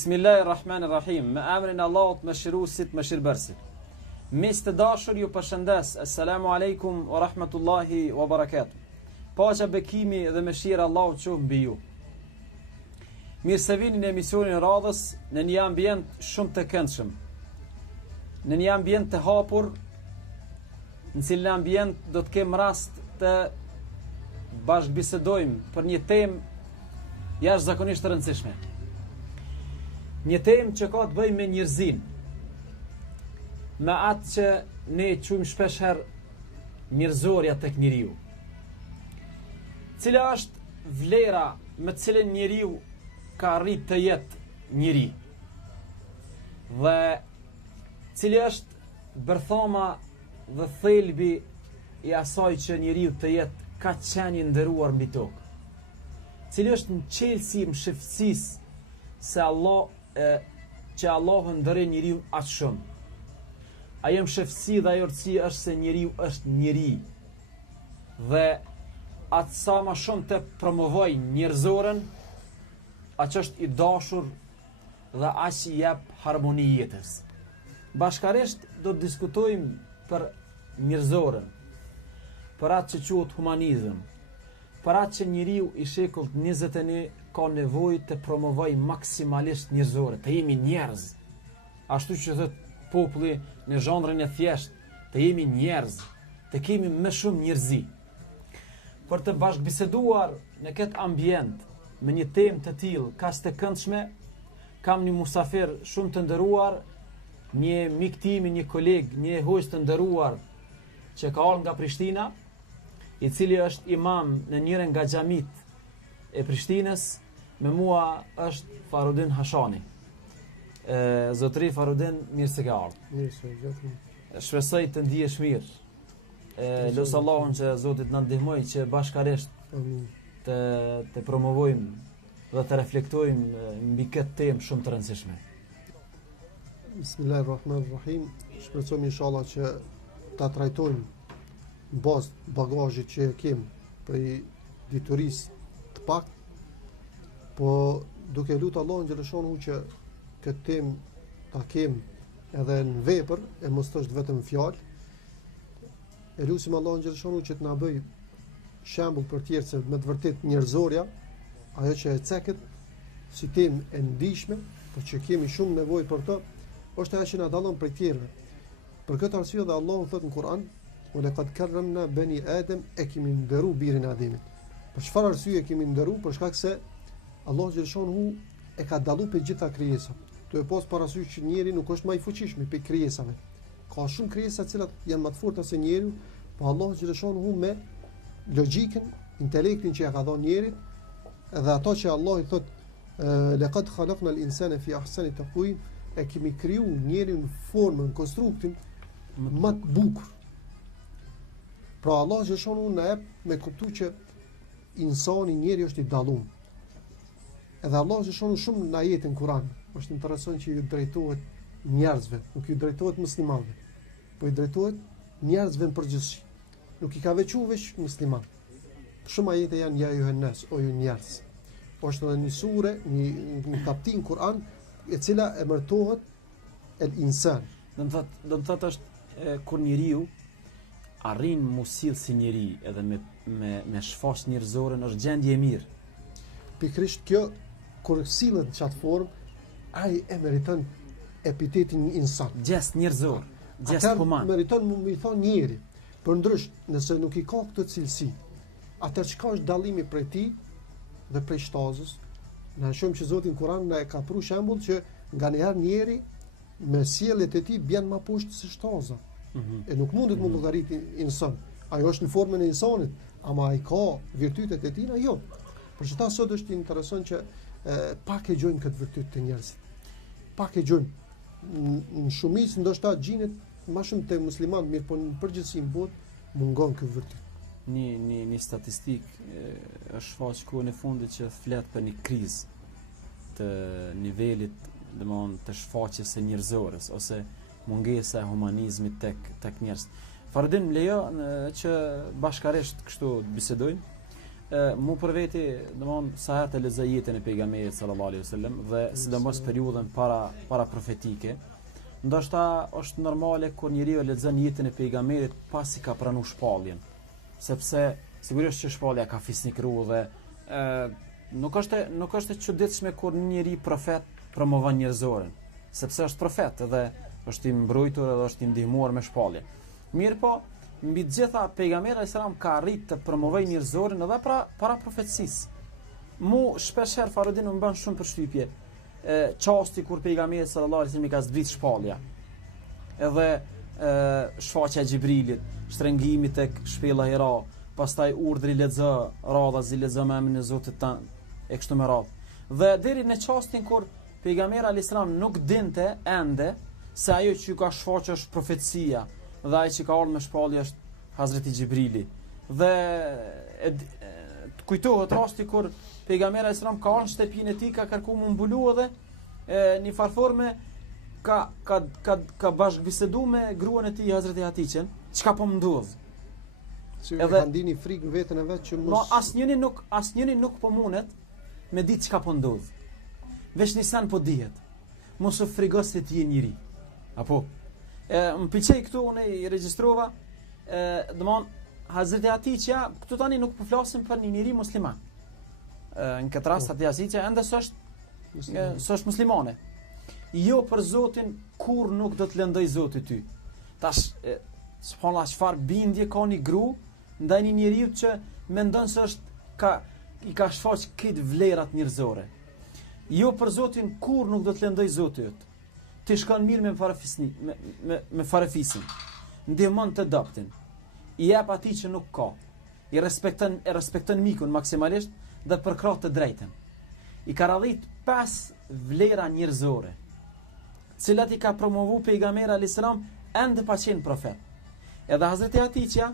Bismillahirrahmanirrahim. Me emrin e Allahut, mëshiruesit, mëshirbërësit. Miq të dashur, ju përshëndes. Assalamu alaikum wa rahmatullahi wa barakatuh. Paqja, bekimi dhe mëshira e Allahut qoftë mbi ju. Mirë se vini në emisionin e radhës në një ambient shumë të këndshëm. Në një ambient të hapur, në cilin ambient do të kem rast të bashkëbisedojmë për një temë jashtëzakonisht të rëndësishme. Një temë që ka të bëjë me njerëzin, me atë që ne quajmë shpeshherë njerëzorja tek njeriu. Cila është vlera me të cilën njeriu ka arrit të jetë njeri? Dhe cili është bërthama dhe thelbi i asaj që njeriu të jetë ka qenë i nderuar mbi tokë? Cili është në qelësi më shëftësisë se që Allahu ndërë njeriu aq shumë? Ajo mëshirësi dhe ajo urtësi është se njeriu është njeri. Dhe atë sa më shumë të promovoj njerëzoren, aq është i dashur dhe aq i jep harmoni jetës. Bashkarisht do të diskutojmë për njerëzoren, për atë që quhet humanizëm, për atë që njeriu i shekullt 21 ka nevojë të promovoj maksimalisht njerëzore, të jemi njerëz. Ashtu që thot populli në zhandrën e thjesht, të jemi njerëz, të kemi më shumë njerëzi. Për të bashkëbiseduar në këtë ambient me një temë të tillë kaq të këndshme, kam një musafir shumë të nderuar, një mik tim, një koleg, një host të nderuar që ka ardhur nga Prishtina, i cili është imam në njërin nga xhamit e Prishtinës. Me mua është Farudin Hashani. Zotëri Farudin, mirë se ke ardhur. Mirë se gjatëm. Shpresoj të ndihesh mirë. Lutë Allahun që Zoti të na ndihmojë që bashkarisht të promovojmë dhe të reflektojmë mbi këtë temë shumë të rëndësishme. Bismillahirrahmanirrahim. Shpresojmë inshallah që ta trajtojmë bazë bagazhit që kemi prej diturisë të pak. Po duke lutur Allahun xhaleshonu që këtë temë ta kem edhe në vepër e mos është vetëm fjalë. E lutim Allahun xhaleshonu që të na bëj shembull për tjerë se me të vërtet njerëzorja, ajo që e ceket si temë e ndihshme, por që kemi shumë nevojë për të, është ajo që na dallon prej tjerëve. Për këtë arsye dhe Allahu thotë në Kur'an: "Wa laqad karramna bani Adam", e kemi nderuar birin e Ademit. Për çfarë arsye kemi nderuar? Për shkak se Allahu xhaleshonu e ka dalluar për gjitha krijesat. Tu e pas parasysh që njeri nuk është më i fuqishëm për krijesave. Ka shumë krijesa të cilat janë më të forta se njeriu, po Allahu xhaleshonu me logjikën, intelektin që ja ka dhënë njerit, edhe ato që Allah i thot laqad khalaqna al-insana fi ahsani taqwim, e kemi krijuar njerin në formën, konstruktin më të bukur. Pra Allah xhaleshonu na jep me kuptu që insani, njeri është i dalluar. Edhe Allah xhaleshonu shumë në ajetin Kur'an është interesant që ju drejtohet njerëzve, nuk ju drejtohet muslimanëve, po i drejtohet njerëzve në përgjithësi. Nuk i ka veçuar veç musliman. Shumë ajete janë ja ju nas, o ju njerëz. Është edhe një sure, një kapitull Kur'an e cila emërtohet el insan. Do të thotë është kur njeriu arrin musil si njeri edhe me shfaq njerëzore është gjendje e mirë. Pikërisht kjo kur sillet në çat formë, ai e meriton epitetin insan. Gjest njerëzor, gjest human. Meriton më i thon njeri. Përndryshe, nëse nuk i ka këtë cilësi, atëherë çka është dallimi prej tij dhe prej shtazës? Na shohim që Zoti në Kur'an na e ka pru shembull që nganjëherë njeri me sjelljet e tij bën më poshtë se shtaza. E nuk mundet më llogariti insan. Ajo është në formën e insanit, ama ai ka virtytet e tij, jo. Por çfarë sot është interesant që pak e gjojmë këtë virtyt të njerëzit. Pak e gjojmë. Në shumicë ndoshta gjinet më shumë të muslimanë, mirë, po në përgjithësi në botë mungon ky virtyt. Një statistik është shfaq kohën e fundit që flet për një krizë të nivelit, domthonë të shfaqjes së njerëzores ose mungesa e humanizmit tek njerëz. Farudin, lejo që bashkarisht kështu bisedojmë. mu për veti, domthon sa herë të lexoj jetën e pejgamberit sallallahu alaihi wasallam dhe sidomos periudhën para profetike, ndoshta është normale kur njeriu lexon jetën e pejgamberit pasi ka pranuar shpalljen, sepse sigurisht që shpallja ka fisnikru dhe nuk është e çuditshme kur një njeri profet promovon njerëzoren, sepse është profet dhe është i mbrojtur edhe është i ndihmuar me shpallje. Mirë po, mbi të gjitha pejgamberi alayhis salam ka arrit të promovoj njerëzorin edhe para profetësisë. Mu shpeshherë Farudin më bën shumë përshtypje çasti kur pejgamberi sallallahu alaihi wasallam i ka zbrit shpallja. Edhe shfaqja e Xhibrilit, shtrëngimi tek shpella Hira, pastaj urdhri lexo, radhazi lexo me emrin e Zotit tan e kështu me radhë. Dhe deri në çastin kur pejgamberi alayhis salam nuk dinte ende se ajo që ka shfaqur është profecia dhe ai që ka ardhur me shpallje është Hazreti Xhibrili. Dhe kujtohet rasti kur pejgamberi alayhis salam ka ardhur në shtëpinë e tij, ka kërkuar më mbulu edhe në farforme ka bashkëbisedu me gruan e tij Hazreti Hatiçen, çka po ndodh. Edhe ka ndini frikë në veten e vet që mos asnjëri nuk po mundet me ditë çka po ndodh. Veç nisan po dihet. Mos u frigos se ti je njeri. Apo më pëlqej këtu unë i regjistrova domthon Hazreti Hatiçja, këtu tani nuk po flasim për një njeri musliman. Në këtë rast Hazreti Hatiçja ende s'është muslimane. Jo për Zotin kur nuk do të lëndoj Zoti ty. Tash subhanallahu çfarë bindje ka një gru ndaj një njeriu që mendon se i ka shfaq këtë vlerat njerëzore. Jo për Zotin kur nuk do të lëndoj Zoti yt. Ti shkon mirë me farefisin. Ndihmon të dobtin. I jep atij që nuk ka. I respekton mikun maksimalisht dhe përkrah të drejtën. I ka radhit 5 vlera njerëzore, cilat i ka promovu pejgamberi alayhis salam ende pa qenë profet. Edhe Hazreti Hatiçja,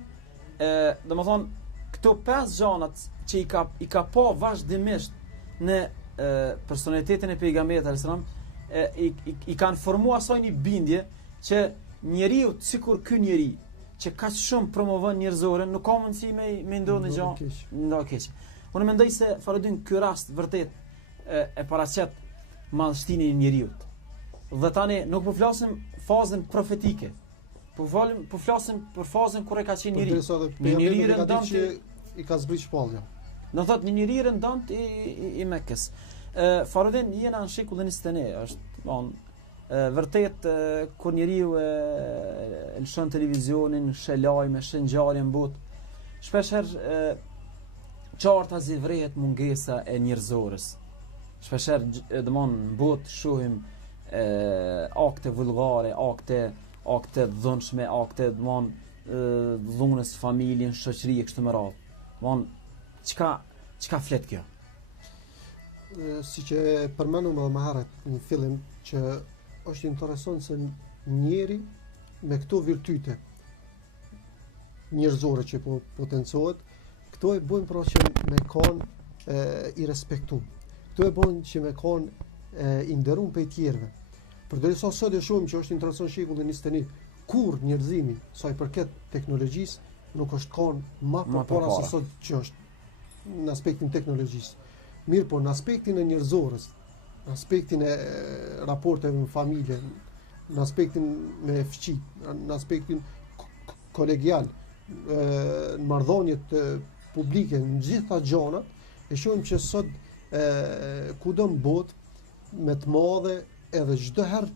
domethënë këto 5 gjanat që i ka pa vazhdimisht në personalitetin e pejgamberit alayhis salam, i kanë formuar asaj një bindje që njeriu sikur ky njeri që kaq shumë promovon njerëzoren nuk ka mundësi me ndodhë gjë keq. Unë mendoj se Farudin ky rast vërtet e paraqet madhështinë e njeriu. Dhe tani nuk po flasim fazën profetike. Po flasim për fazën kur e ka qenë njeri. Një njeri i rëndom që i ka zbrit shpallja. Do thotë një njeri i rëndom i Mekës. Farudin jena në shekullin 21, është vërtet kur njeriu lëshon televizionin, lajme, ngjarje në botë, shpeshherë qartazi vrehet mungesa e njerëzores. Shpeshherë në botë shohim akte vulgare, akte dhunshme, akte dhunës familjen, shoqëri e kështu me radhë. Çka flet kjo? Si që përmenëm edhe më herët në fillim që është interesant se njeri me këto virtyte njerëzore që potencohet, këto e bojnë pra që me kanë i respektum. Këto e bojnë që me kanë i nderum për i tjerve. Për derisa sot e shumë që është interesant shekulli 21, kur njerëzimi sa i përket teknologjisë nuk është kanë ma përpara se sot që është në aspektin teknologjisë. Mirë po, në aspektin e njerëzorës, në aspektin e raporteve me familje, në aspektin me fëqi, në aspektin kolegial, në marrëdhëniet publike, në gjitha gjanat, e shohim që sot kudo në botë me të madhe edhe çdo herë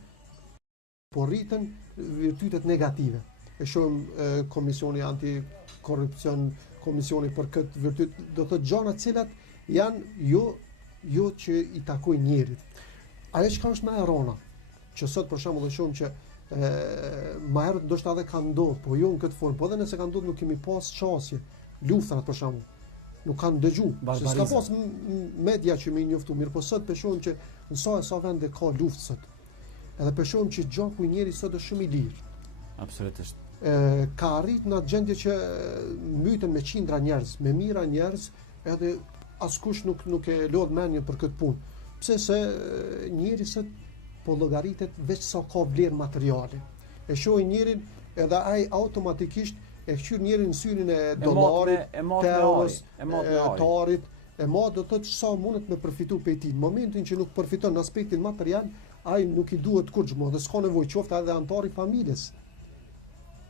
po rriten virtytet negative. E shohim komisioni antikorrupsion, komisioni për këtë virtyt, do të thotë gjana të cilat janë jo që i takojnë njerit. Ajo që është më e rrona, që sot për shembull e shohim që më herët ndoshta edhe ka ndodhur, po jo në këtë formë, po edhe nëse ka ndodhur nuk kemi pas çësje, luftrat për shembull, nuk kanë dëgjuar. S'ka pas media që më njoftu mirë, po sot për shohim që në sa vende ka luftë sot. Edhe për shohim që gjaku i njerit sot është shumë i lirë. Absolutisht. Ka arrit në atë gjendje që mbyten me qindra njerëz, me mijëra njerëz, edhe askush nuk e lodh mendjen për këtë punë. Pse se njeri sot po llogaritet veç sa ka vlerë materiale. E shohin njerin edhe ai automatikisht e kqyr njerin në synin e dollarit, euros, të arit, e ma do të thotë sa mundet me përfitu prej tij. Në momentin që nuk përfiton në aspektin material, ai nuk i duhet kur çmo, dhe s'ka nevojë qoftë edhe antar i familjes.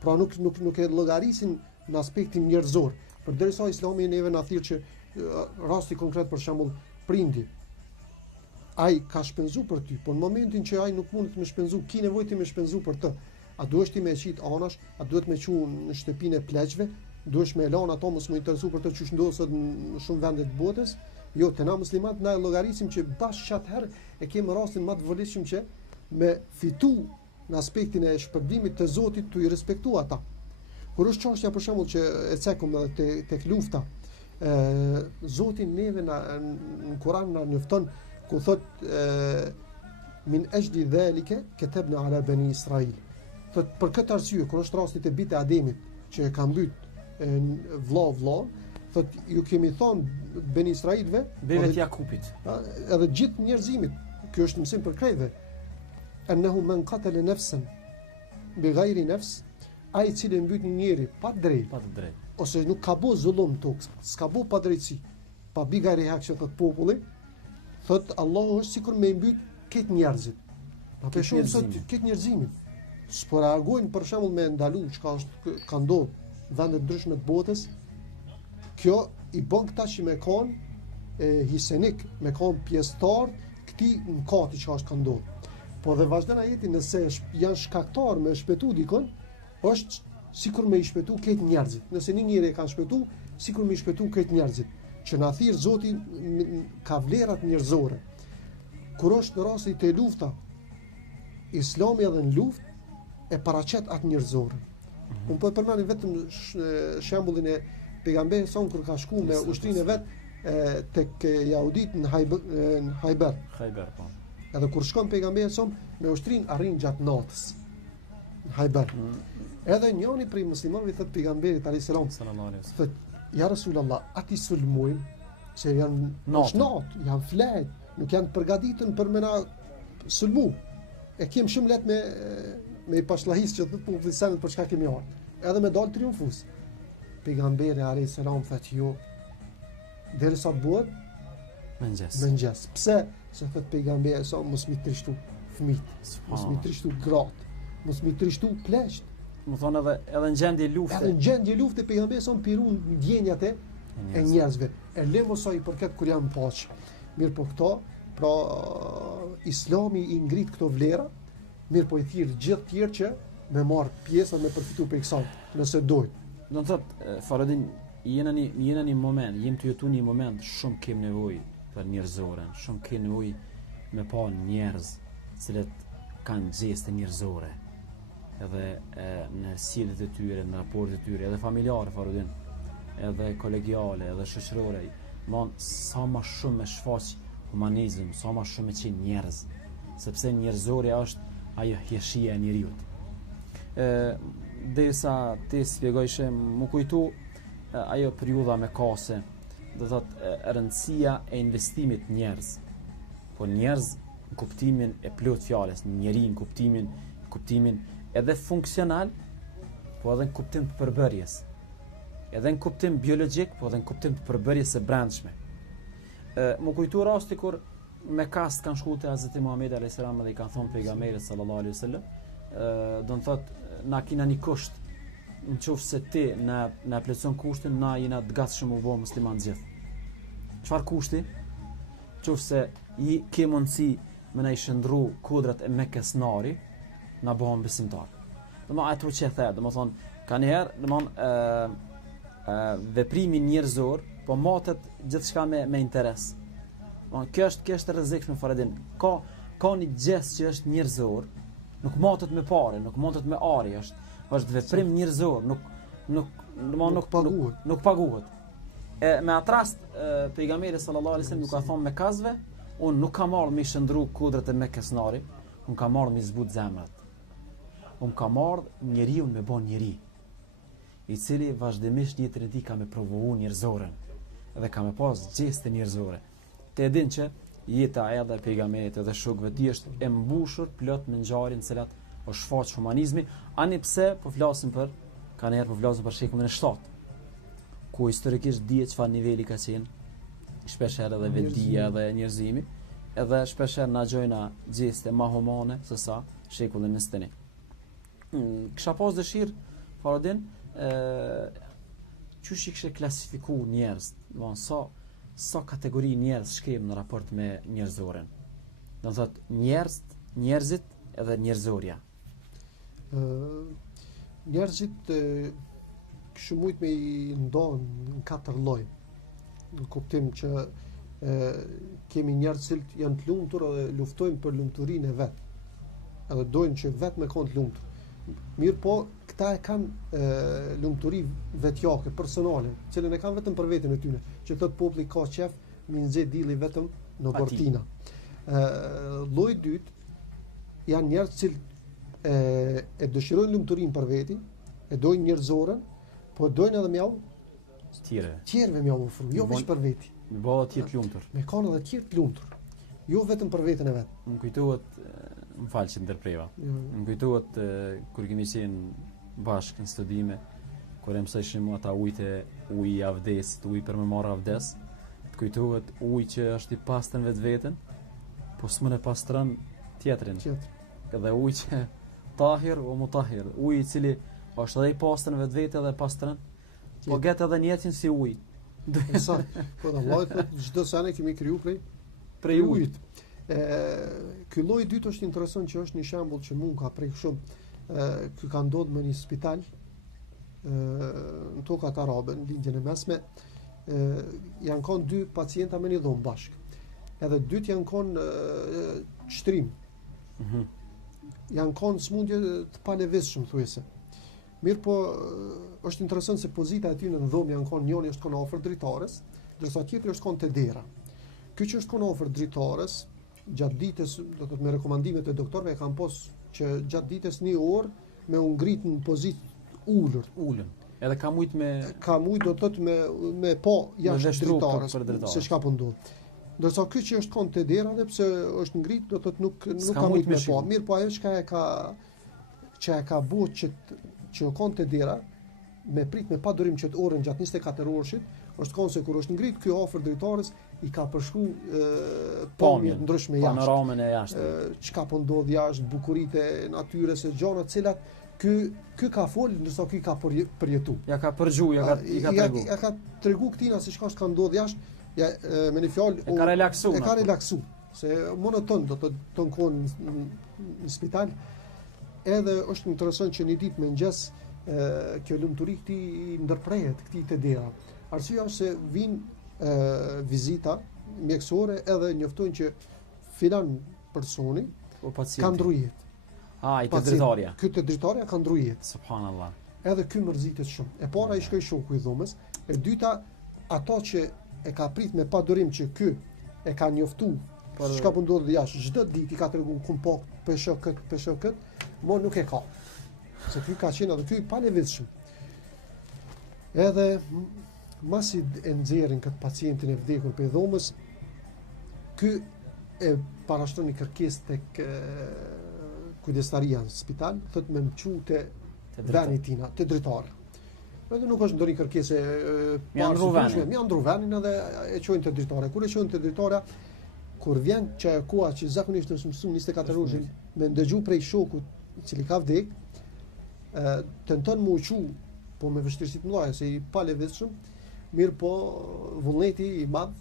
Pra nuk e llogarisin në aspektin njerëzor. Përderisa Islami neve na thirr që rasti konkret për shembull prindi ai ka shpenzu për ty, por në momentin që ai nuk mund të më shpenzu, ki nevojë ti më shpenzu për të. A duhesh ti me qit anash, a duhet me qu në shtëpinë e pleqve, duhesh me lan ato mos më interesu për të çush ndosët në shumë vende të botës. Jo, te na muslimanët na e llogarisim që bashkë atëherë e kemi rastin më të vëlidshëm që me fitu në aspektin e shpërblimit të Zotit të i respektu ata. Kur është çështja për shembull që e cekum edhe tek lufta, Zoti neve në Kur'an na njofton ku thot min ajli dhalika katabna ala bani Israil. Thot për këtë arsye kur është rasti te bitë Ademit që e ka mbyt vlla, thot ju kemi thonë bani Israilve, beve të Jakubit, edhe gjithë njerëzimit, kjo është mësim për krejve, annahu man qatala nafsan bighayri nafs, ai i cili mbyt një njeri pa drejt, ose nuk ka bo zullum tokë, s'ka bo pa drejtësi, pa bigari hak që thot populli, thot Allahu është sikur me mbyt këtë njerëzit. Na për shumë sot këtë njerëzimit. S'po reagojnë për shembull me ndalu çka është ka ndodhur vende të ndryshme të botës. Kjo i bën këta që me kanë hisenik, me kanë pjesëtar këtij mëkati që është ka ndodhur. Po dhe vazhdon ajeti nëse janë shkaktar me shpëtu dikon, është sikur me i shpëtu këtë njerëzit. Nëse një njeri e kanë shpëtu, sikur me i shpëtu këtë njerëzit. Që na thirr Zoti ka vlerat njerëzore. Kur është në rasti të lufta, Islami edhe në luftë e paraqet atë njerëzore. Unë po e përmend vetëm shembullin e pejgamberit son kur ka shku me ushtrinë e vet tek Jahudit në Hajber. Po. Edhe kur shkon pejgamberi son me ushtrinë arrin gjatë natës. Në Hajber. Edhe njëri prej muslimanëve thot pejgamberit alayhis salam, thot ja Rasulullah, ati sulmojnë se janë natë, janë flet, nuk janë përgatitur për me na sulmu. E kem shumë lehtë me i pasllahis që thot popullit sanë për çka kemi ardhur. Edhe me dal triumfues. Pejgamberi alayhis salam thot jo. Derisa bëhet mëngjes. Pse? Se thot pejgamberi sa mos mi trishtu fëmijët, mos mi trishtu gratë, mos mi trishtu pleqt. Më thonë edhe në gjendje lufte. Edhe në gjendje lufte pejgamberi son pirun ndjenjat e njerëzve. E lemo sa i përket kur janë paqë. Mirë po këto, pra Islami i ngrit këto vlera, mirë po i thirr gjithë tjerë që me marr pjesë me përfitu për kësaj, nëse dojnë. Do të thotë, Faradin, jena një moment, jem të jetu një moment shumë kem nevojë për njerëzoren, shumë kem nevojë me pa njerëz cilët kanë gjeste njerëzore. Edhe në sjelljet e tyre, në raportet e tyre, edhe familjare Faradin, edhe kolegiale, edhe shoqërore, sa më shumë me shfaq humanizëm, sa më shumë me qenë njerëz, sepse njerëzorja është ajo hieshia e njeriut. Derisa ti shpjegojshe, më kujtu ajo periudha me kase, do thotë rëndësia e investimit njerëz. Po njerëz në kuptimin e plot fjalës, njeri në kuptimin edhe funksional, po edhe në kuptim të përbërjes. Edhe në kuptim biologjik, po edhe në kuptim të përbërjes së brendshme. Më kujtu rasti kur me kast kanë shku te Hazreti Muhamedi alayhis salam dhe i kanë thonë pejgamberit sallallahu alaihi wasallam, do të thotë na kina një kusht, nëse ti na plotson kushtin, na jena të gatshëm u bë musliman gjithë. Çfarë kushti? Nëse i ke mundësi me na i shndru kodrat e Mekës nari, na bëhom besimtar. Domo ato që the, domo thon kanë herë, domo veprimi njerëzor, po matet gjithçka me interes. Kjo është rrezikshme Faradin. Ka një gjest që është njerëzor, nuk matet me parë, nuk matet me ari, është veprim njerëzor, nuk paguhet. Me atë rast pejgamberi sallallahu alaihi wasallam nuk ka thonë me kazve, unë nuk kam marrë me shndru kodrat e Mekës nari, unë kam marrë me zbut zemrat. Unë kam marrë njeriu me bon njeri, i cili vazhdimisht jetën e tij ka me provohu njerëzoren dhe ka me pas gjeste njerëzore. Te din që jeta edhe e pejgamberit edhe shokëve të tij është e mbushur plot me ngjarje në cilat o shfaq humanizmi, ani pse po flasim për ka njerë për vlasë për shekullin e 7, ku historikisht dihet çfarë niveli ka qenë, shpeshherë edhe vetdia dhe njerëzimi, edhe shpeshherë na gjojna gjeste ma humane se sa shekullin 21. Kisha pas dëshirë, Faradin, qysh i kështë klasifiku njerëz, sa kategori njerëz shkem në raport me njerëzoren. Do të thotë njerëzit edhe njerëzorja. Njerëzit kështu mujt me i ndonë në 4 lloj. Në kuptim që kemi njerëz që janë të lumtur dhe luftojnë për lumturinë e vet. Edhe dojnë që vetë me konë të lumtur. Mirë po, këta e kanë lumturi vetjake, personale, cilën e kanë vetëm për veten e tyre, që thot populli ka qef, mi nxjerr dilli vetëm në kortina. Lloji i dytë janë njerëz që e dëshirojnë lumturinë për veti, e dojnë njerëzoren, po dojnë edhe mjau tjerëve mjau ofru, jo vetëm për veti. Me bëhet tjetë lumtur. Me kanë edhe tjerë të lumtur, jo vetëm për veten e vet. Më kujtohet, më falë që ndërpreva. Më kujtohet kur kemi qenë bashkë në studime, kur e mësojshim ata ujë i avdesit, ujë për me marrë avdes, të kujtohet ujë që është i pastën vetveten, po s'mën e pastron tjetrin. Edhe ujë që tahir o mutahhir, ujë i cili është edhe i pastën vetvete dhe pastron, po gjet edhe njetin si ujë. Saktë. Po Allah thotë çdo sene kemi kriju prej ujit. Ky lloj i dytë është interesant që është një shembull që mund ka prek shumë. Ky ka ndodhur me një spital në tokat arabe, në lindjen e mesme, janë kanë 2 pacienta me një dhomë bashkë. Edhe dytë janë kanë shtrim. Janë kanë smundje të palevizshme thuajse. Mirë po, është interesant se pozita e tyre në dhomë janë kanë, njëri është kanë afër dritares, ndërsa tjetri është kanë te dera. Ky që është kanë afër dritares, gjatë ditës, do të thotë me rekomandimet e doktorëve, kanë pas që gjatë ditës 1 orë me u ngrit në pozitë ulën. Edhe ka mujt do të thotë me pa jashtë dritares, se çka po ndodh. Ndërsa ky që është kanë te dera, edhe pse është ngrit, do të thotë nuk ka mujt me pa. Mirë po ajo që e ka buë që kanë te dera, me prit me pa durim që të orën gjatë 24 orëshit, është konë se kur është ngrit ky afër dritares i ka përshku pamje të ndryshme jashtë. Panoramën e jashtë. Çka po ndodh jashtë, bukuritë e natyrës, gjëra të cilat ky ka fol, ndërsa ky ka përjetu. Ja ka përgju, ja ka tregu këtina se çka ka ndodh jashtë, me një fjalë e ka relaksu. Se monoton do të tonkon në spital. Edhe është interesant që një ditë me mëngjes kjo lumturi këtij ndërprehet, këtij te dera. Arsyeja është se vinë vizita mjekësore edhe njoftojnë që filan personi ka ndrujet. I te dritarja. Ky te dritarja ka ndrujet. Subhanallah. Edhe ky mërzitet shumë. E para i shkoi shoku i dhomës, e dyta ato që e ka prit me pa durim që ky e ka njoftu çka po ndodh jashtë, çdo ditë i ka treguar kum po pesho kët, mo nuk e ka. Se ky ka qenë edhe ky pa lëvizshëm. Edhe masi e nxjerrin këtë pacientin e vdekur për dhomës, ky e parashton një kërkesë tek kujdestaria në spital, thotë me mëqu te veni tina, te dritare. Edhe nuk është ndonjë kërkesë mi andru venin edhe e çojnë te dritare. Kur e çojnë te dritare, kur vjen që koha që zakonisht është mësuar 24 orë me ndëgju prej shokut i cili ka vdek, tenton më uqu, po me vështirësi të mëdha se i pa lëvizshëm, mirë po vullneti i madh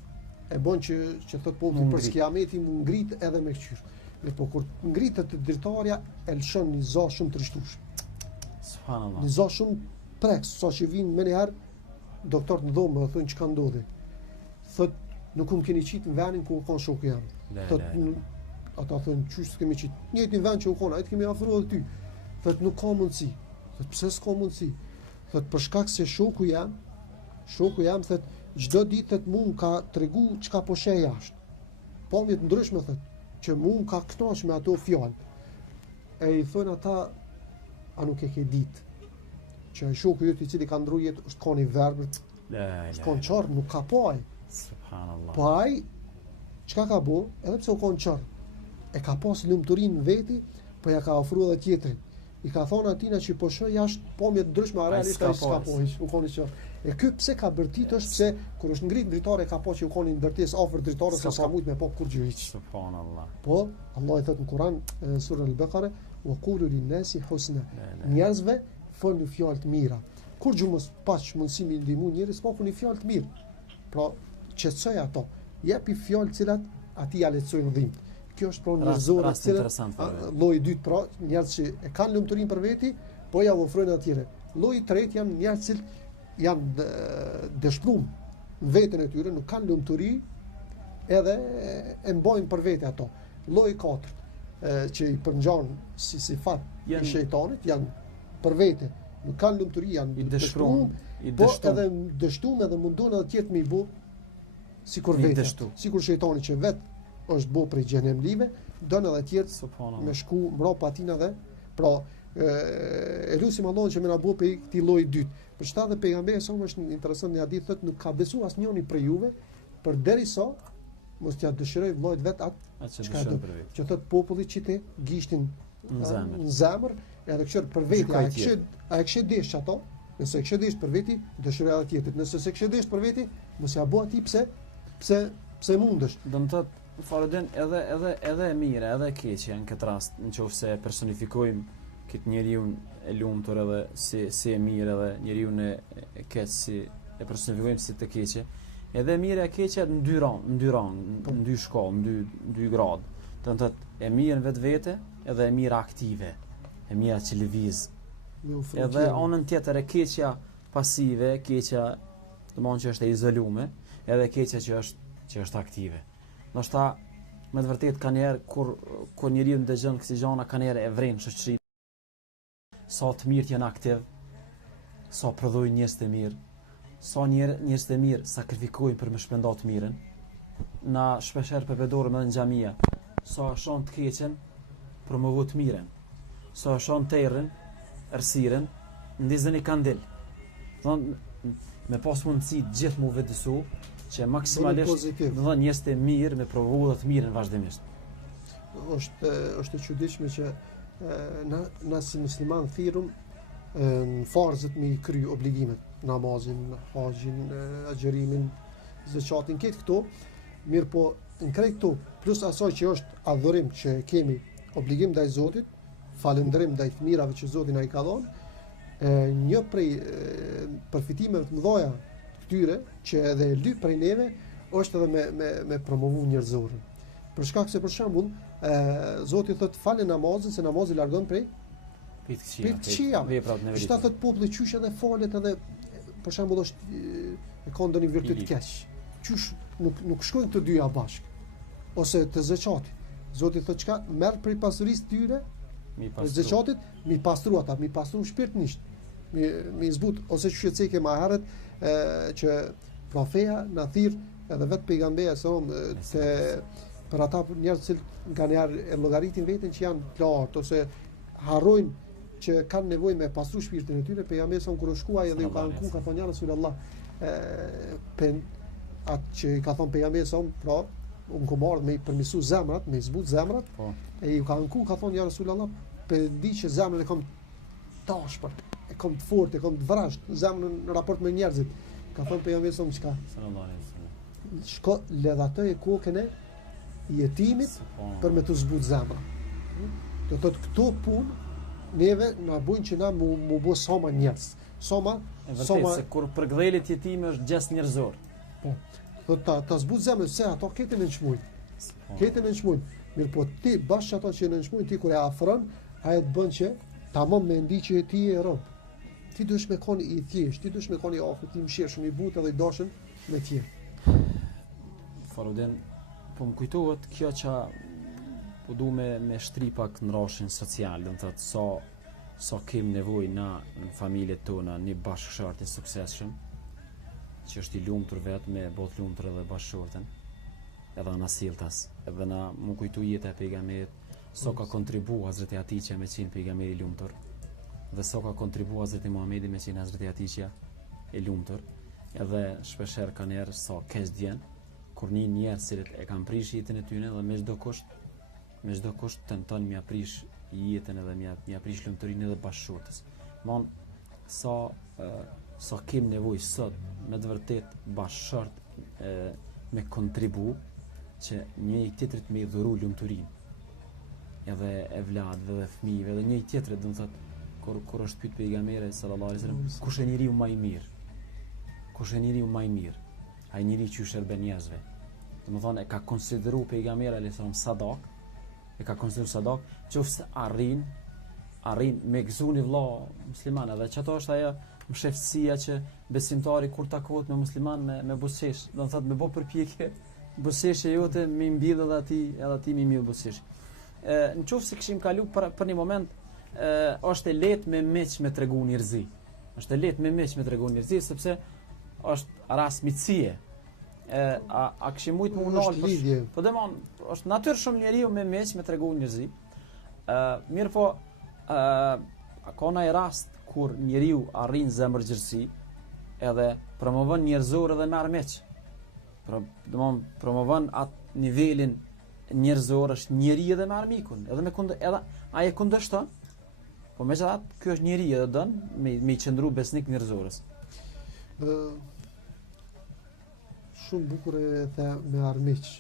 e bën që thot po për skiameti më ngrit edhe me qyr. Mirë po kur ngritet te dritarja e lëshon një zë shumë trishtush. Subhanallah. Një zë shumë preks, sa që vinë më njëherë doktorët në dhomë dhe thonë çka ndodhi. Thot nuk keni qitë në venin ku u konë shoku jam. Ata thonë qysh s'kemi qitë. Njëjtin vend që u konë, ajtë kemi afruar edhe ty. Thot nuk ka mundësi. Thot pse s'ka mundësi? Thot për shkak se shoku jam thot çdo ditë thot mua ka tregu çka po sheh jashtë. Pamje të ndryshme thot që mua ka kënaqur me ato fjalë. E i thonë ata a nuk e ke ditë që shoku jot i cili ka ndruar jetë është koni verbër. Është kon çor, nuk ka paj. Subhanallah. Po ai çka ka bëu, edhe pse u kon çor, e ka pas lumturinë në veti, po ja ka ofruar edhe tjetrin. I ka thonë atina që po shoh jashtë pomje të ndryshme, realisht ai s'ka po, u koni që. E ky pse ka bërtit është pse kur është ngrit dritare ka po që u koni ndërtes afër dritares s'ka mujt me po kur gjë hiç. Subhanallah. Po, Allah i thot në Kur'an, sura Al-Baqara, wa qulu lin-nasi husna. Njerëzve folni fjalë të mira. Kur gjë mos paç mundësi mi ndihmu njerëz, po funi fjalë të mirë. Pra, qetësoj ato. Jepi fjalë të cilat ati ja lehtësojnë dhimbje. Kjo është pra njerëzore të cilat lloji i dytë pra njerëz që e kanë lumturinë për veti, po ja ofrojnë atyre. Lloji i tretë janë njerëz që janë dëshpëruar në veten e tyre, nuk kanë lumturi edhe e mbojnë për vete ato. Lloji i katërt që i përngjan si sifat i shejtanit janë për vete, nuk kanë lumturi, janë i dëshpëruar, po edhe dështuar edhe mundon edhe tjetër me i bë sikur vete, sikur shejtani që vet është bo prej xhenemlive, donë edhe tjerë me shku mbrapa atina dhe pra e lutim Allahun që më na bëj për këtij lloji dytë. Për shkak të pejgamberit sa është interesant në hadith thotë nuk ka besu asnjëri prej juve përderisa mos t'ia dëshiroj vllajt vet atë që thot populli që te gishtin në zemër edhe kështu për vetë a e kishë desh ato, nëse e kishë desh për veti dëshiroj edhe tjetrit, nëse se kishë desh për veti mos ia bëj atij pse mundesh. Do të thotë Faradin edhe e mire, edhe e keqe në këtë rast, nëse personifikojmë këtë njeriu e lumtur edhe si e mirë edhe njeriu e keq si e personifikojmë si të keqe. Edhe e mire e keqe në dy rang, në dy shkollë, në dy gradë. Do të thotë e mirë në vetvete edhe e mirë aktive, e mira që lëviz. Edhe anën tjetër e keqja pasive, keqja domthonjë që është e izoluar, edhe keqja që është aktive. Ndoshta me të vërtetë kanë herë kur njeriu ndëgjon kësi gjëra kanë herë e vren shoqërinë. Sa të mirë janë aktiv, sa prodhojnë njerëz të mirë, sa njerëz të mirë sakrifikojnë për me shpëndar të mirën. Na shpeshherë përdorim edhe në xhamia. Sa shon të keqen, promovoj të mirën. Sa shon të errën, errësirën, ndizën i kandil. Thonë me pas mundësi gjithë mu vetësu që maksimalisht do njerëz të mirë me provu dhe të mirën vazhdimisht. Është e çuditshme që na si musliman thirrëm në farzët me kry obligimet, namazin, haxhin, agjerimin, zakatin, këtë këto, mirë po në krejt këto, plus asaj që është adhurim që kemi obligim ndaj Zotit, falëndrim ndaj të mirave që Zoti na i ka dhënë, një prej përfitimeve të mëdha këtyre që edhe e ly prej neve është edhe me promovu njerëzorin. Për shkak se për shembull Zoti thotë falë namazin se namazi largon prej këqija. Çfarë thotë populli qysh edhe falet edhe për shembull është e ka ndonjë virtyt keq. Qysh nuk shkojnë të dyja bashkë. Ose të zakati. Zoti thotë çka merr prej pasurisë tyre për zakatit, mi pastru ata, mi pastru shpirtnisht. Mi zbut ose që shqetësej ke ma herët që profeja në thirr edhe vetë pejgamberi se për ata njerëz që nga njerë e llogaritin veten që janë të lartë ose harrojnë që kanë nevojë me pastru shpirtin e tyre, pejgamberi sa kur u shkuaj edhe ju ka anku ka thonë ja Resulullah atë që ka thonë pejgamberi sa pra unë kom ardhur me i përmirësu zemrat, me i zbut zemrat, e ju ka anku ka thonë ja Resulullah për di që zemrën e kom tashpër, e kom të fortë, e kom të vrasht zemrën në raport me njerëzit. Ka thonë pejgamberi sa çka? Sallallahu alaihi wasallam. Shko ledhatoj kokën e jetimit për me të zbut zemra. Do të thotë këto punë neve na bujnë që na mu bë soma njerëz. Soma se kur përgdhelet jetimi është gest njerëzor. Po. Do ta zbut zemrën se ato ketën e çmujnë. Ketën e çmujnë. Mirë po ti bashkë ato që në çmujnë ti kur e afron, ai të bën që tamam me ndi që ti je rob. Ti duhesh me koni i thjesht, ti duhesh me koni afër, ti mshirshëm i butë edhe i dashën me tjerë. Faruden, po më kujtohet kjo që po du me shtri pak në rashin social, dhe më thëtë sa kem nevojë na në familjet tona një bashkëshort i suksesshëm, që është i lumtur vetë me botë lumtur edhe bashkëshorten, edhe na siltas, edhe na më kujtu jeta e pejgamberit, sa ka kontribu Hazreti Atiqja me qenë pejgamberi i lumtur, dhe sa ka kontribu Hazreti Muhamedi me qenë Hazreti Atiqja i lumtur, edhe shpeshherë kanë erë sa keq djen, kur njerëz që e kanë prish jetën e tyre dhe me çdo kusht tenton mja prish jetën edhe mja prish lumturinë edhe bashkëshortës. Mon sa kem nevojë sot me të vërtet bashkëshort me kontribu që njëri tjetrit me i dhuru lumturinë. Edhe e vladëve dhe fëmijëve edhe njëri tjetrit, do të thotë kur është pyet pejgamberi sallallahu alaihi wasallam, kush e njeriu më i mirë? Kush e njeriu më i mirë? Ai njeriu që shërben njerëzve. Domethënë e ka konsideruar pejgamberi alayhis salam sadak, e ka konsideruar sadak, qofse arrin me gëzuni vëlla musliman, edhe çato është ajo mëshirësia që besimtari kur takohet me musliman me buzëqesh, do të thotë me bë përpjekje buzëqeshja jote me mbill edhe ati me mbill buzëqesh. Në qoftë se kishim kalu për një moment, është e lehtë me meq me tregu njerëzi. Është e lehtë me meq me tregu njerëzi sepse është rast mitësie. A kishim mujt më unal po demon është natyrë shumë njeriu me meq me tregu njerëzi. Mirë po ka një rast kur njeriu arrin zemërgjërsi edhe promovon njerëzor edhe merr meq. Domthon promovon atë nivelin njerëzor, është njeri edhe me armikun, edhe ai e kundërshton. Po megjithatë, ky është njeri edhe don me qëndru besnik njerëzorës. Shumë bukur e the me armiq.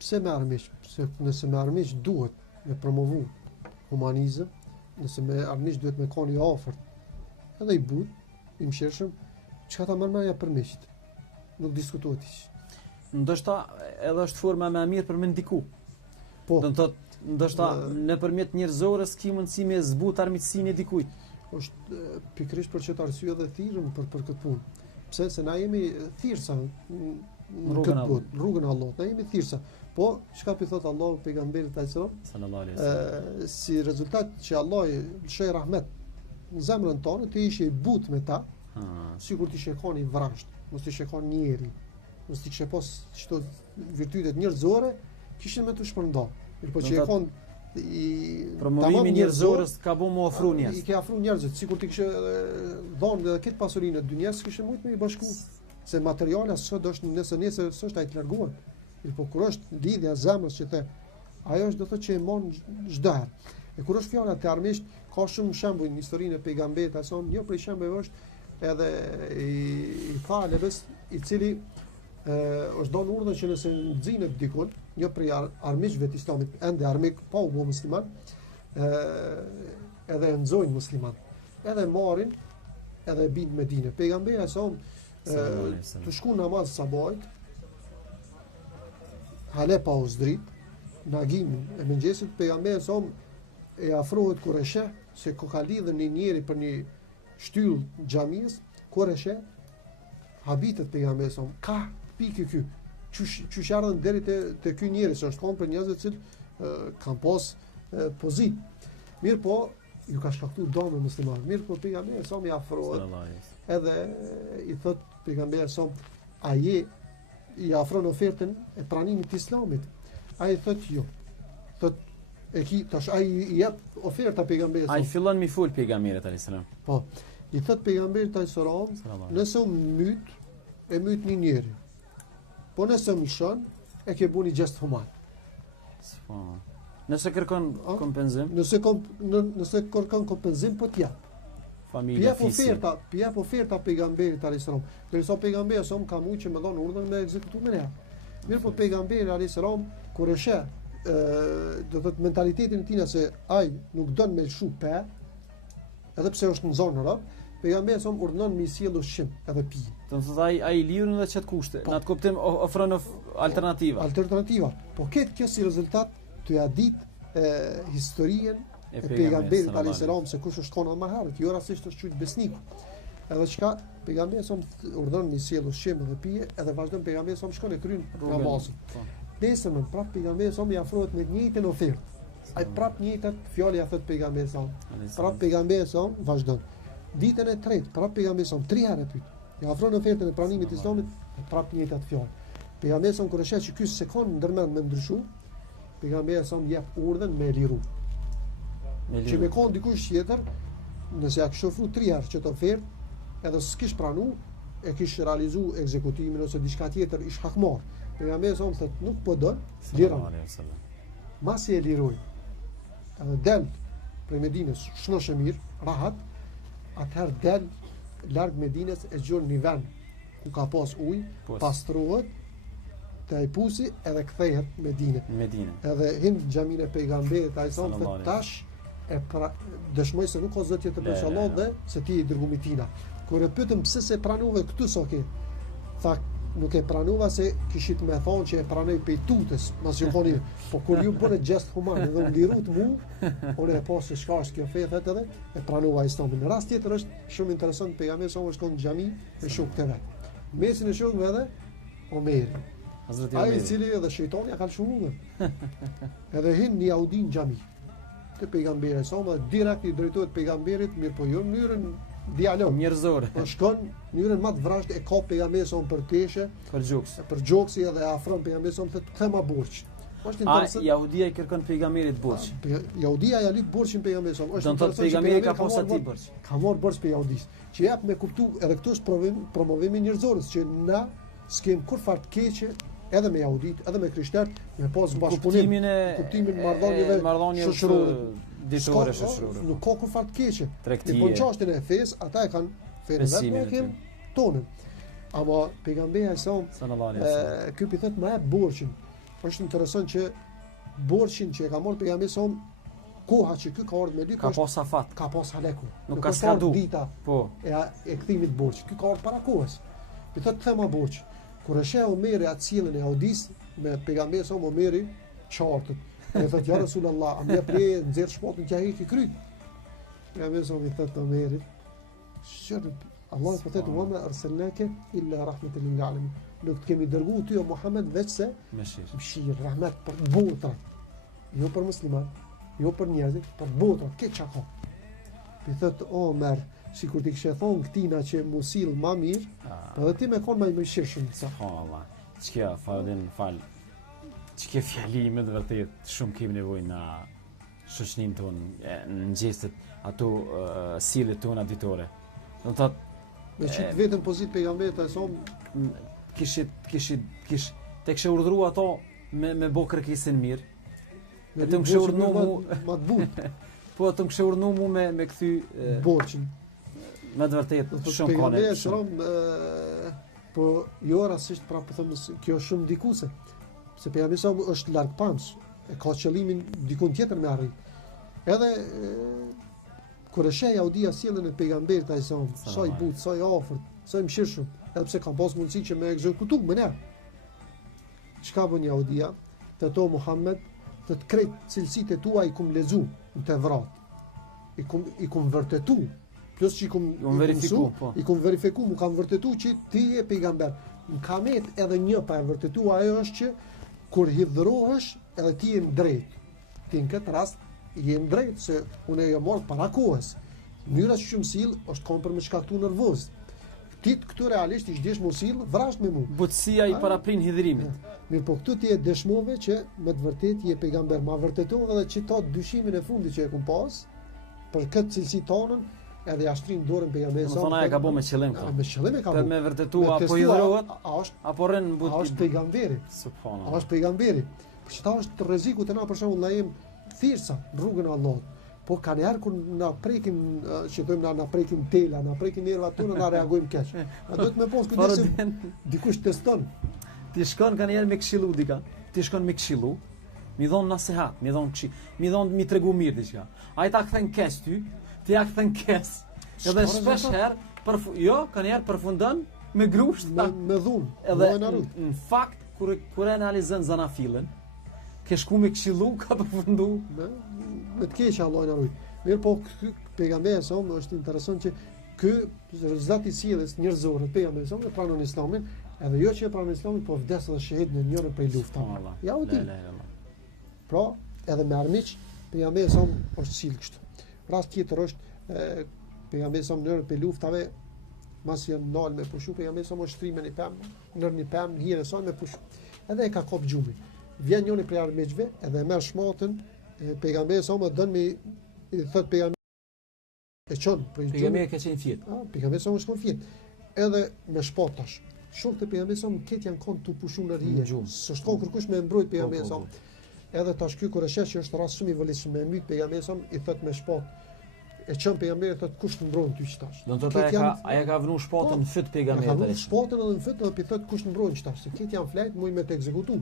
Pse me armiq? Pse nëse me armiq duhet me promovu humanizëm, nëse me armiq duhet me qenë i afërt, edhe i but, i mëshirshëm, çka ta marrja për miqt. Nuk diskutohet hiç. Ndoshta edhe është forma më e mirë për me ndiku. Po. Do të thotë, ndoshta nëpërmjet njerëzorës ki mundësi me zbut armiqsinë e dikujt. Është pikërisht për çet arsye dhe thirrëm për këtë punë. Pse se na jemi thirrsa në këtë botë, rrugën e Allahut. Na jemi thirrsa. Po, çka pi thot Allahu pejgamberit sallallahu alaihi wasallam, si rezultat që Allah i lëshoi rahmet në zemrën tonë, ti ishe i but me ta, sikur ti shekon i vrasht, mos ti shekon njeri. Mos ti kishe pas çto virtytet njerëzore, kishin me të shpërnda. Po që e kon promovimi njerëzorës ka bu më ofru njerëz. I ke afru njerëzit, sikur ti kishe dhënë edhe këtë pasurinë e dynjes, kishe mujt me i bashku. Se materiala sot është nëse s'është ai të larguar. Po kur është lidhja e zemrës që the, ajo është do të thotë që e mon çdo herë. E kur është fjala te armiqt, ka shumë shembuj në historinë e pejgamberit, aso një prej shembujve është edhe i Thalebes, i cili është dhënë urdhën që nëse nxinet dikun, një prej armiqve të Islamit, ende armik pa u bë musliman, edhe nxojnë musliman. Edhe marrin, edhe bin në Medinë. Pejgamberi sa të shku namaz sabahit, hale pa uzdrit, nagimin e mëngjesit, pejgamberi sa e afrohet kur e sheh se ku ka lidhën një njeri për një shtyll xhamis, kur e sheh habitet pejgamberi sa ka pikë ky. Çush ardhën deri te ky njeri, se është kon për njerëz të cilë kanë pas pozit. Mirë po, ju ka shkaktuar domë musliman. Mirë po pejgamberi sa më afrohet. Edhe i thot pejgamberi sa ai i afron ofertën e pranimit të Islamit. Ai thot jo. Thot e ki tash ai i jep oferta pejgamberit. Ai fillon mi ful pejgamberit alayhis salam. Po. I thot pejgamberit alayhis salam, nëse u myt, e myt një njeri. Po nëse më shon, e ke buni gjest human. Nëse kërkon kompenzim, nëse kërkon kompenzim, po t'jap. Familja fisi. Pjep oferta pejgamberit alayhis salam. Derisa pejgamberi sa ka mujë që më dhon urdhën me ekzekutu me ne. Mirë po pejgamberi alayhis salam kur e sheh do thot mentalitetin e tij se ai nuk don me lshu pe, edhe pse është në zonë rrap, pejgamberi sa urdhnon me sjell ushqim edhe pi. Do të thotë ai lirën edhe çet kushte. Në atë kuptim ofron alternativa. Alternativa. Po kjo si rezultat të ja ditë historinë e pejgamberit alayhis salam se kush është kona më herët, jo rastisht është qyt besniku. Edhe çka pejgamberi sa urdhon me sjell ushqim dhe pije, edhe vazhdon pejgamberi sa shkon e kryen namazin. Nesër më prap pejgamberi sa më afrohet me të njëjtën ofertë. Ai prap njëjtat fjalë ja thot pejgamberi sa. Prap pejgamberi sa vazhdon. Ditën e tretë prap pejgamberi sa 3 herë pyet. Ja afron ofertën e pranimit të Islamit, prap njëjtat fjalë. Pejgamberi sa kur e sheh që ky sekond ndërmend me ndryshu, pejgamberi sa jep urdhën me liru. Që me konë dikush tjetër, nëse ja kështë ofru 3 herë që të ofertë, edhe s'kish pranu, e kish realizu ekzekutimin ose diçka tjetër ish hakmar. Pejgamberi sa thot nuk po don, liron. Masi e liroj. Edhe del prej Medinës, shnosh e mirë, rahat, atëherë del larg Medinës e gjon një vend ku ka pas ujë, pastrohet, te ai pusi edhe kthehet në Medinë. Edhe hin xhamin e pejgamberit, ai thonë tash dëshmoj se nuk ka zot tjetër për Allah dhe se ti i dërgumi tina. Kur e pyetëm pse se pranove këtu soke, tha nuk e pranova se kishit me thonë që e pranoj pejtutës, mas që koni, po kur ju bëne gjest human edhe u lirut mu, unë e po se shka është kjo fethet edhe, e pranova Islamin. Në rast tjetër është shumë interesant, pejgamberi sa është konë në xhami me shokët e vetë. Mesin e shokëve edhe, Omeri. Ai i cili edhe shejtani ka lëshuar. Edhe hin një Yahudi në xhami. Te pejgamberi sa më direkt i drejtohet pejgamberit, mirë po jo në mënyrën dialog njerëzore. Po shkon në mënyrën më të vrasht e ka pejgamberin son për peshe, për gjoksi edhe afron pejgamberin son të thema borx. Është interesant. Yahudia i kërkon pejgamberit borx. Yahudia ja lit borxhin pejgamberit son. Është interesant pejgamberi ka pas aty borx. Ka marr borx për Yahudis. Që jap me kuptu edhe këtu është promovimi njerëzorës që na s'kem kur fart keqe edhe me Yahudit, edhe me krishterët, me pas bashkëpunim, kuptimin marrëdhënieve ditore shoqërore. Nuk ka kur fat keqe. Po çështën e fesë, ata e kanë fenë vetëm tonën. Ama pejgamberi sallallahu alaihi wasallam ky i thot më e borxhin. Është interesant që borxhin që e ka marrë pejgamberi sallallahu koha që ky ka ardhur me dy ka pas afat, ka pas haleku. Nuk ka skadu dita. Po. E kthimit borxh. Ky ka ardhur para kohës. I thot thema borxh. Kur e sheh Omeri atë sjelljen e Audis me pejgamberin sa Omeri çartët. E thot ja Rasulullah, a më pleje nxjerr shpotën që ai i kryt. Pejgamberi sa i thot Omerit, "Shër Allah po thot wa ma arsalnaka illa rahmatan lil alamin." Nuk kemi dërguar ty o Muhammed veç se mëshirë, rahmet për botën. Jo për musliman, jo për njerëzit, për botën, ke çako. I thot Omer, sikur ti kishe thonë këtina që mu sill më mirë, edhe ti me kon më i mëshirshëm. Subhanallah. Çka fal. Çka fjali me të vërtet shumë kemi nevojë na shoqërinë tonë, në gjestet ato sjelljet tona ditore. Do të thotë me çit vetëm pozit pejgamberit e son kish tek kishte urdhëruar ato me bë kërkesën mirë. Me të kishte urdhëruar më të butë. Po të kishte urdhëruar me kthy borxhin. Me të vërtetë shumë kanë. Po jo rastisht pra po them kjo është shumë ndikuese. Se pejgamberi sa është larg pamës, e ka qëllimin dikun tjetër me arrit. Edhe kur e sheh Yahudi sjelljen e pejgamberit ai son, sa i butë, sa i afërt, sa i mëshirshëm, edhe pse ka pas mundësi që me ekzekutu më ne. Çka bën Yahudia? Te to Muhammed, të krejt cilësitë e tua i kum lexu në Tevrat. I kum vërtetu. Plus që i kum verifiku, mu kam vërtetu që ti je pejgamber. Në kamet edhe një pa e vërtetu, ajo është që kur hidhërohesh edhe ti je në drejt. Ti në këtë rast je në drejt, se unë e marrë para kohës. Mënyra që më sill është kom për me shkaktu nervoz. Ti këtu realisht i shdesh mu sill, vrasht me mu. Butësia i paraprin hidhërimit. Mirë, po këtu ti e dëshmove që me të vërtet je pejgamber. Ma vërtetove edhe që ta dyshimin e fundit që e kum pas, për këtë cilësi tonën, edhe ja shtrim dorën pejgamberit sa. Thonë ai ka bë me qëllim këtë. Me qëllim e ka bë. Me vërtetua apo hidhrohet, apo rën but. A është pejgamberi. Subhanallah. A është pejgamberi. Por çta është rreziku të na për shembull na jem thirrsa në rrugën e Allahut. Po kanë herë kur na prekin, që thojmë na prekin tela, na prekin nervat tona, na reagojmë keq. A do të më pos kujdes dikush teston. Ti shkon kanë herë me këshillu dika. Ti shkon me këshillu, mi dhon nasihat, mi dhon këshill, mi tregu mirë diçka. Ai ta kthen keq ty. Ti ja kthen kes. Edhe shpesh herë kanë herë përfundon me grusht, me dhunë. Edhe në fakt kur analizon zanafillën, ke shku me këshillu ka përfundu me të keq Allah na ruaj. Mirë, po pejgamberi sa është interesant që ky rezultati i sjelljes njerëzore pejgamberi sa e pranon Islamin, edhe jo që e pranon Islamin, po vdes edhe shahid në njërin prej luftave. Ja u di. Pra, edhe me armiq pejgamberi sa është sill kështu. Rast tjetër është pejgamberi sa në njërin prej luftave, mas janë ndalë me pushu, pejgamberi sa është shtrimin i pemë, nër një pemë, hire sa me pushu. Edhe e ka kop gjumin. Vjen njëri prej armiqve, edhe merr shmatën, pejgamberi sa më dën me i thot pejgamberi e çon për pejgamberi ka qenë fjet. Pejgamberi sa është fjet. Edhe me shpatash. Shumë të pejgamberi sa më ket janë kon tu pushu në rije. S'është kon kërkush me mbrojt pejgamberi sa. Edhe tash ky kur e sheh që është rast shumë i vështirë me myt pejgamberi sa i thot me shpat. E çon pejgamberi thot kush të mbron ty tash. Do të thotë ai ka vënë shpatën në fyt pejgamberit. Ka vënë shpatën edhe në fyt edhe i thot kush të mbron tash. Se këtë janë flajt muj me të ekzekutu.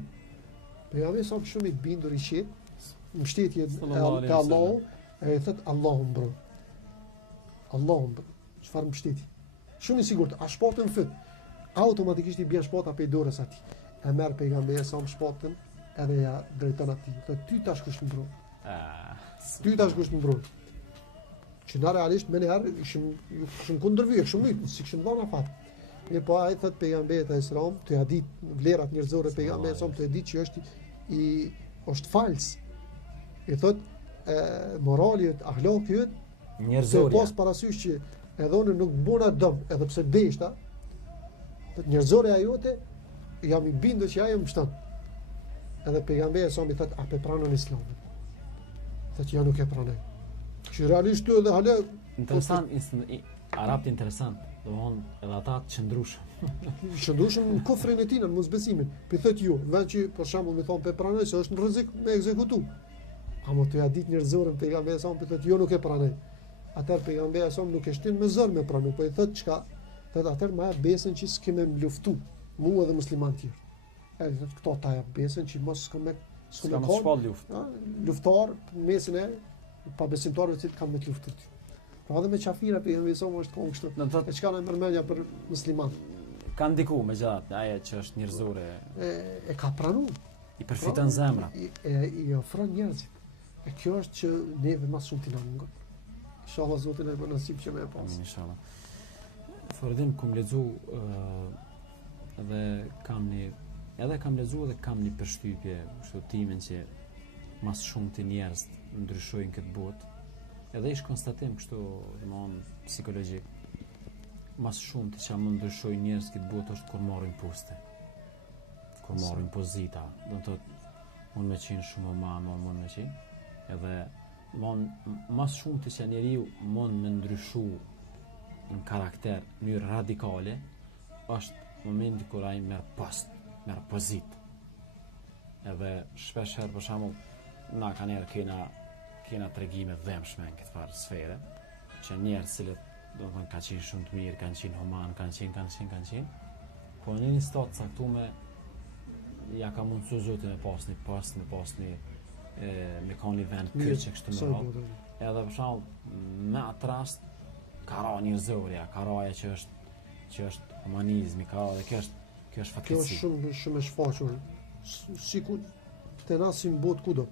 Pejgamberi sa shumë i bindur i qet, mbështetje te Allahu, e thot Allahu mbron. Allahu mbron. Çfarë mbështetje? Shumë i sigurt, a shpatën në fyt. Automatikisht i bën shpata pe dorës atij. E merr pejgamberi sa shpatën edhe ja drejton atij. Thot ty tash kush të mbron. Ty tash kush të mbron. Që na realisht më herë ishim kundërvyer shumë myt, si kishim dhënë afat. Mirë po ai thot pejgamberi te Islam, të ja ditë vlerat njerëzore pejgamberit sa të ditë që është fals. I thot morali, ahlaki njerëzore. Se pas parasysh që edhe unë nuk bëna dëm, edhe pse deshta, thot njerëzore ajote jam i bindur që ajo më shton. Edhe pejgamberi sa mi thot a pe pranon Islamin. Thot ja nuk e pranoj. Që realisht të edhe hale... Interesant, Arabt interesant, do mëhon edhe ata të qëndrushëm. Qëndrushëm në kufrin e tina, në mosbesimin. Për thët ju, vend që për shembull më thonë pe pranoj, se është në rrezik me ekzekutu. Amo të ja ditë njerëzorën pejgamberi sa për thët jo nuk e pranoj. Atëherë pejgamberi sa nuk e shtin me zër me pranoj, po i thët çka? Thët atëherë më jap besën që s'kemë më luftu, mua edhe musliman tjerë. Ai thët këto ta jap besën që mos s'kemë luftar mesin e pa besimtarëve që kanë me të luftuar. Pra edhe me qafira pejgamberi sa është kohë kështu. E çka në mërmendja për musliman. Ka ndiku me gjatë, ajo që është njerëzore. E ka pranuar. I përfiton zemra. I ofron njerëzit. E kjo është që neve më shumë t'i na mungon. Inshallah Zoti na bën nasip që më e pas. Inshallah. Fordim kum lexu dhe kam lexuar dhe kam një përshtypje, kështu timen që mas shumë të njerëz ndryshojnë këtë botë. Edhe ish konstatim kështu, domthon psikologjik. Mas shumë të që më ndryshojnë njerëz këtë botë është kur marrin poste. Kur marrin pozita, do të thotë unë më qenë shumë mama, unë më qenë. Edhe mas shumë të që njeriu mund me ndryshu në karakter, në mënyrë radikale, është momenti kur ai merr post, merr pozitë. Edhe shpesh herë për shembull na kanë erë kena tregime dhëmshme në këtë farë sfere, që njerëz cilët do të thonë kanë qenë shumë të mirë, kanë qenë human, kanë qenë, po në një stat caktuar ja ka mundësu Zoti me pasni me kanë një vend kyçe kështu më radh. Edhe për shembull në atë rast ka ra njerëzorja, ka raja që është humanizmi, ka ra dhe kjo është fatkeqësi. Kjo është shumë e shfaqur. Sikur të nasim botë kudo.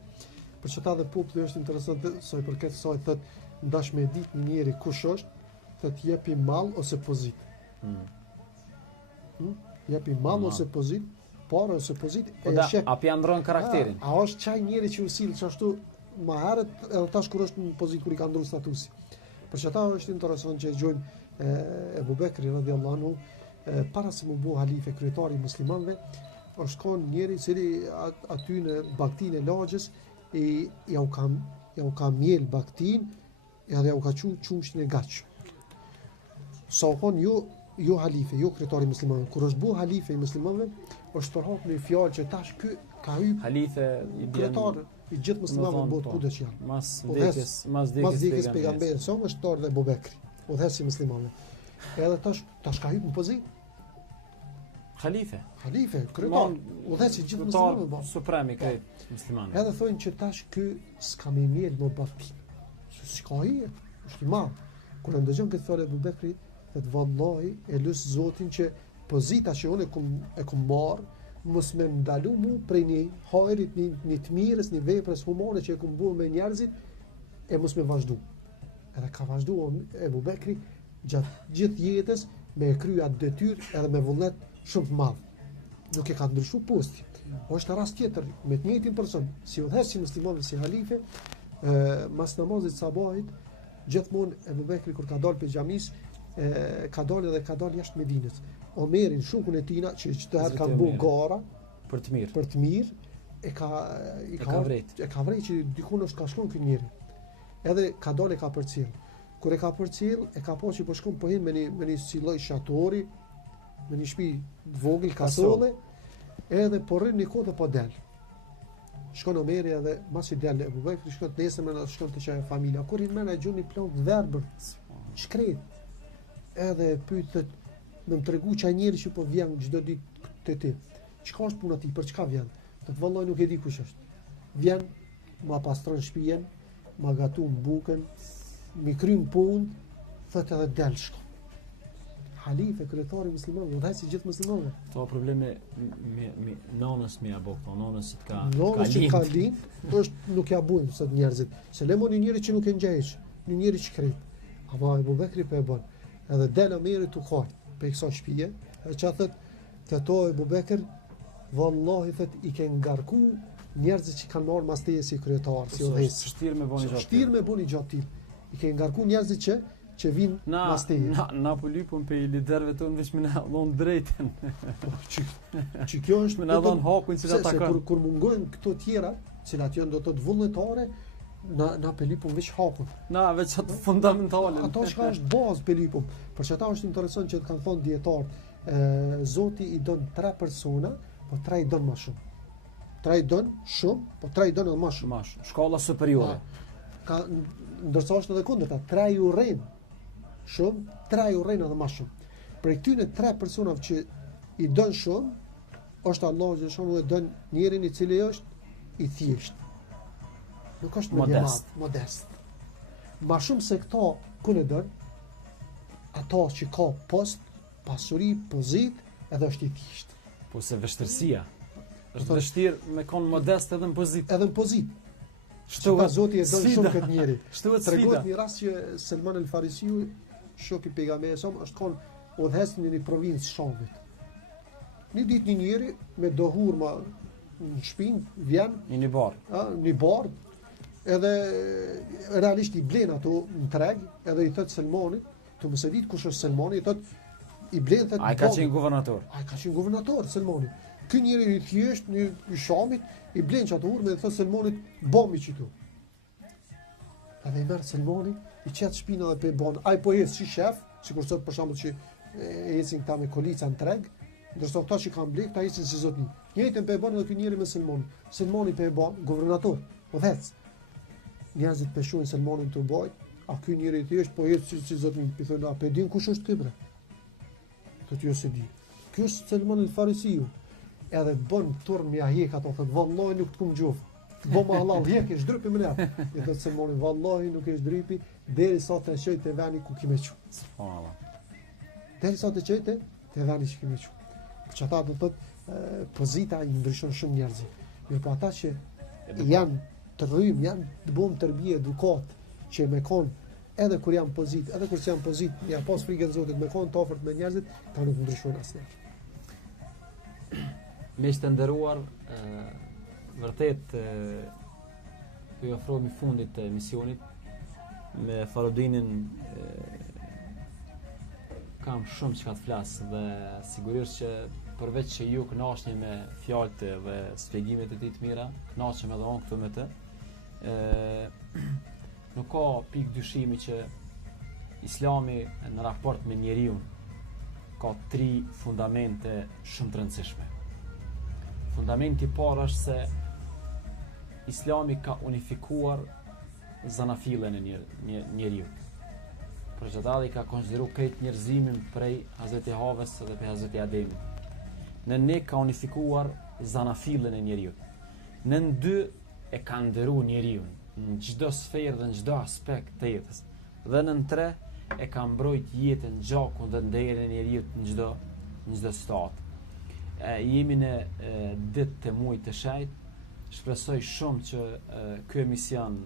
Për që ta dhe populli është interesant, sa i përket saj thot ndash me ditë një njeri kush është, thot jepi mall ose pozit. Jepi mall ose pozit, parë ose pozit, e shek. A ndron karakterin? A është çaj njeri që u sill çashtu më herët edhe tash kur është në pozit kur i ka ndruar statusi. Për që ta është interesant që e gjojmë Ebu Bekri radhiyallahu anhu para se mu bu halife kryetari i muslimanëve, është kon njeri cili aty në baktin e lagjës ja u ka mjel baktin edhe ja u ka qumshin e gaç. Sa u kon jo halife, jo kryetari i muslimanëve. Kur është bu halife i muslimanëve, është përhap në fjalë që tash ky ka hyr halife i kryetar i gjithë muslimanëve në botë kudo që janë. Mas vdekjes pejgamberit sa është tar dhe Abu Bekri, udhëhesi i muslimanëve. Edhe tash ka hyr në pozitë Halife, kryetar, udhëhesi i gjithë muslimanëve. Supremi krejt muslimanëve. Edhe thonë që tash ky s'ka më mirë në baktin. Si ka hyrë, është i madh. Kur ndëgjon këtë fjalë Abu Bekri, thotë vallahi e lut Zotin që pozita që unë e kum marr mos më ndalu mu prej një hajrit, një të mirës, një veprës humane që e kum bërë me njerëzit e mos më vazhdu. Edhe ka vazhduar Abu Bekri gjatë gjithë jetës me kryer atë detyrë edhe me vullnet shumë të madh. Nuk e ka ndryshuar posti. Është rast tjetër me të njëjtin person, si udhëhesi muslimanëve si halife, mas namazit sabahit, gjithmonë Abu Bekri kur ka dalë pe xhamis, ka dalë jashtë Medinës. Omerin shukun e tina që çdo herë kanë bërë gara për të mirë, e ka vrejt që dikun është ka shkon ky njeri. Edhe ka dalë ka përcjell. Kur e ka përcjell, e ka pasur që po shkon po hin me një si lloj shatori, me një shtëpi vogël kasolle, edhe po rrin një kohë po del. shkon Omeri edhe mas i del Ebu Bekri, shkon të nesër me shkon të qaj familja. Kur i mena gjuni plot verbër, shkret. Edhe pyetët, më tregu çaj njeri që po vjen çdo ditë te ti. Çka është puna ti, për çka vjen? Do të valloj nuk e di kush është. Vjen, ma pastron shtëpinë, ma gatun bukën, mi krym punë, thotë edhe del shko. Halife, kryetari muslimanëve, dhe si gjithë muslimanëve. To probleme me nonës me apo nonës që ka Nonës që ka lind, është nuk ja bujnë sot njerëzit. Se lemon një njeri që nuk e ngjajsh, një njeri që kret. Ama Ebu Bekri po e bën. Edhe del Omeri tu kaq, pe kësaj shtëpie, e çka thotë to Ebu Bekr, vallahi thotë i ke ngarku njerëzit që kanë marrë mas teje si kryetar, si udhëheq. Shtirë me boni gjatë. Shtirë me boni gjatë. I ke ngarku njerëzit që vinë mas teje. Na po lypun pe liderëve tonë veç më na dhon drejtën. Që kjo është më na dhon hakun që ata kanë. Kur mungojnë këto tjera, cilat janë do të thotë vullnetare, na pelipun veç hakun. Na veç ato fundamentale. Ato çka është bazë pelipun. Për çata është interesant që të kanë thonë dietarët, Zoti i don 3 persona, po 3 i don më shumë. 3 i don shumë, po 3 i don edhe më shumë. Shkalla superiore. Ka ndërsa është edhe kundërta, 3 i urren shumë, 3 i urren edhe më shumë. Për këtyre 3 personave që i don shumë, është Allahu që shumë dhe don njërin i cili është i thjesht. Nuk është modest. Ma shumë se këta ku në don, ata që ka post, pasuri, pozit, edhe është i thjesht. Po se vështirësia është vështirë me kon modest edhe në pozit. Edhe në pozit. Shtohet Zoti e don shumë këtë njeri. Shtohet sfida. Tregohet një rast që Selman el Farisiu, shoku i pejgamberit sa është kon udhëhes në një provincë Shamit. Një ditë një njeri me dohurma në shtëpinë vjen një bar. Një bar, edhe realisht i blen ato në treg, edhe i thot Selmanit, tu mos e dit kush është Selmani, i thot i blen thot. Ai ka qenë guvernator. Ai ka qenë guvernator Selmani. Ky njeri i thjesht në Shamit i blen çato urme dhe thot Selmanit bomi qitu. Edhe i merr Selmani, i qet shpina dhe pe bon. Ai po ec si shef, sikur sot për shembull që ecin këta me kolica në treg, ndërsa këta që kanë blek, ta ecin si zotni. Njëjtën pe bon edhe ky njeri me Selmani. Selmani pe bon guvernator, udhëhec. Njerëzit peshojnë Selmanin të baj, a ky njeri i thjesht po ec si zotni. I thonë, a pe din kush është ky bre? Thotë jo se di. Ky është Selman el Farisiu. Edhe bën turm ja hjek ato, thotë vallahi nuk të kum gjuf. Bo ma halal, hjek e shdrypi më lehtë. I thotë Selmani, vallahi nuk e shdrypi derisa të shoj te vani ku kime qu. Derisa të shoj te vani që kime qu. Për çata do thotë pozita i ndryshon shumë njerëzit. Jo po ata që janë të rrym, janë të bën tërbie edukat që me kon edhe kur janë pozit, edhe kur janë pozit, ja pas frikën e Zotit me kon të afërt me njerëzit, ta nuk ndryshojnë asnjë. Miq të nderuar, vërtet po ju ofrohemi fundit të misionit me Farudinin. Kam shumë çka të flas dhe sigurisht që përveç që ju kënaqeni me fjalët dhe shpjegimet e tij të mira, kënaqem edhe unë këtu me të. Nuk ka pikë dyshimi që Islami në raport me njeriu ka 3 fundamente shumë të rëndësishme. Fundamenti i parë është se Islami ka unifikuar zanafilën e njeriu. Për çfarë ka konsideruar këtë njerëzimin prej Hazreti Havës dhe prej Hazreti Ademit. Në ne ka unifikuar zanafilën e njeriu. Në 2 e ka nderuar njeriu në çdo sferë dhe në çdo aspekt të jetës. Dhe në 3 e ka mbrojt jetën, gjakun dhe nderin e njeriu në çdo stat. Jemi në ditë të muajit të shejt. Shpresoj shumë që ky emision,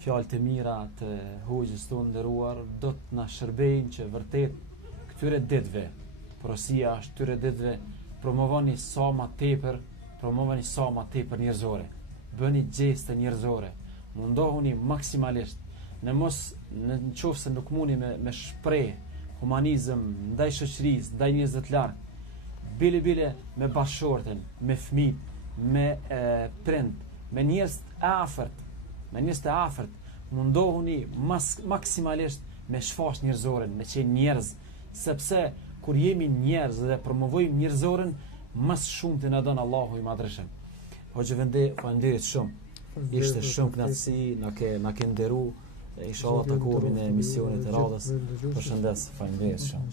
fjalë të mira të hoxhës tonë nderuar, do të na shërbejnë që vërtet këtyre ditëve, porosia është këtyre ditëve, promovoni sa më tepër njerëzore. Bëni gjeste njerëzore. Mundohuni maksimalisht. Në qoftë se nuk mundi me shpreh humanizëm ndaj shoqërisë, ndaj njerëzve të lartë, bile me bashkëshorten, me fëmijë, me prind, me njerëz të afërt, mundohuni maksimalisht me shfaq njerëzoren, me qenë njerëz, sepse kur jemi njerëz dhe promovojmë njerëzoren, më shumë të na don Allahu i Madhreshëm. Hoxha Vendi, faleminderit shumë. Ishte shumë kënaqësi, na ke nderu. Inshallah takohemi në emisionet e radhës. Përshëndes, faleminderit shumë.